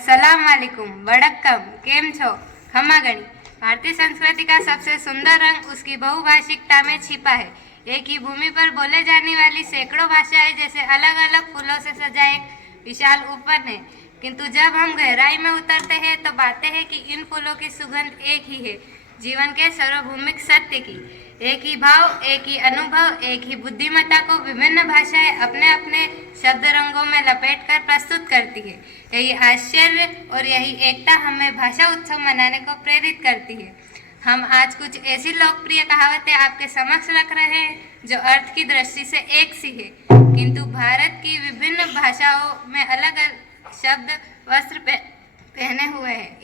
सलाम वालेकुम, वड़क्कम, केम छो, खमा गणी। भारतीय संस्कृति का सबसे सुंदर रंग उसकी बहुभाषिकता में छिपा है। एक ही भूमि पर बोले जाने वाली सैकड़ों भाषाएं जैसे अलग अलग फूलों से सजा एक विशाल उपवन है, किंतु जब हम गहराई में उतरते हैं तो पाते हैं कि इन फूलों की सुगंध एक ही है, जीवन के सार्वभौमिक सत्य की। एक ही भाव, एक ही अनुभव, एक ही बुद्धिमत्ता को विभिन्न भाषाएं अपने अपने शब्द रंगों में लपेटकर प्रस्तुत करती है। यही आश्चर्य और यही एकता हमें भाषा उत्सव मनाने को प्रेरित करती है। हम आज कुछ ऐसी लोकप्रिय कहावतें आपके समक्ष रख रहे हैं जो अर्थ की दृष्टि से एक सी है, किंतु भारत की विभिन्न भाषाओं में अलग अलग शब्द वस्त्र पहने हुए हैं।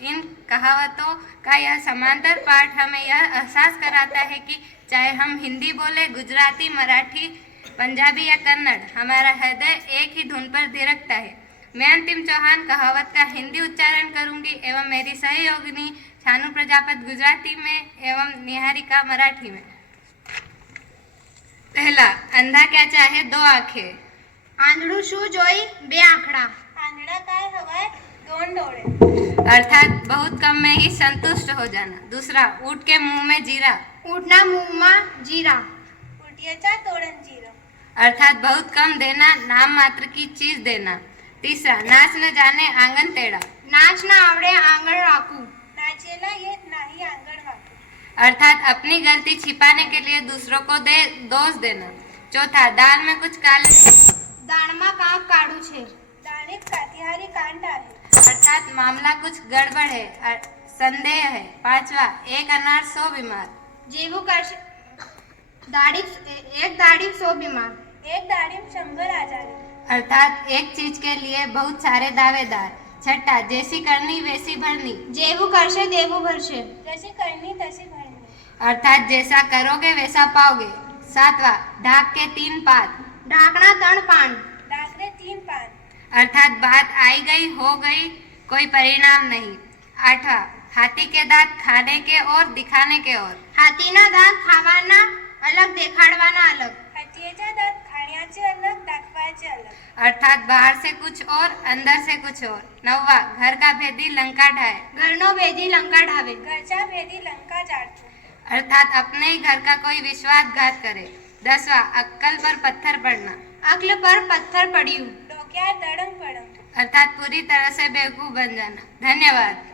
इन कहावतों का यह समांतर पाठ हमें यह एहसास कराता है कि चाहे हम हिंदी बोले, गुजराती, मराठी, पंजाबी या कन्नड़, हमारा हृदय एक ही धुन पर थिरकता है। मैं अंतिम चौहान कहावत का हिंदी उच्चारण करूंगी एवं मेरी सहयोगिनी छानू प्रजापत गुजराती में एवं निहारिका मराठी में। पहला, अंधा क्या चाहे दो आंखें। आंधळू शू जोई बे आंखड़ा। आंधळा काय हवाय दोन डोळे। अर्थात बहुत कम में ही संतुष्ट हो जाना। दूसरा, ऊँट के मुंह में जीरा। ऊँटना मुंहमा जीरा। उटियाच्या तोडन जीरा। अर्थात बहुत कम देना, नाम मात्र की चीज देना। तीसरा, नाच न जाने आंगन टेढ़ा। नाच ना आवड़े आंगण राखू। नाचेला येत नाही आंगण वाकू। अर्थात अपनी गलती छिपाने के लिए दूसरों को दोष देना। चौथा, दाल में कुछ काले। दाणमा कांक काढू छे। दाणेत कातिहारी कांट आहे। अर्थात मामला कुछ गड़बड़ है, संदेह है। पांचवा, एक अनार 100 बीमार। जेवू करशे एक दाढ़ी 100 बीमार। एक दाढीम 100 आजारी। अर्थात एक चीज के लिए बहुत सारे दावेदार। छठा, जैसी करनी वैसी भरनी। जेवू करशे देवू भरशे। जशी करणी तशी भरणी। अर्थात जैसा करोगे वैसा पाओगे। सातवां, ढाक के 3 पात। ढाकना 3 पान। डाकरे 3 पान। अर्थात बात आई गई हो गई, कोई परिणाम नहीं। आठवां, हाथी के दांत खाने के और दिखाने के और। हाथीना दांत खावाना अलग देखाडवाना अलग। हत्तीच्या दात खाण्याचे अलग दाखवायचे अलग। अर्थात बाहर से कुछ और अंदर से कुछ और। नौवां, घर का भेदी लंका ढाए। घरनो भेदी लंका ढावे। घरच्या भेदी लंका जाळतो। अर्थात अपने ही घर का कोई विश्वासघात करे। 10वां, अक्कल पर पत्थर पड़ना। अक्ल पर पत्थर पड़ियू। डोक्यात दडम पडम। अर्थात पूरी तरह से बेवकूफ बन जाना। धन्यवाद।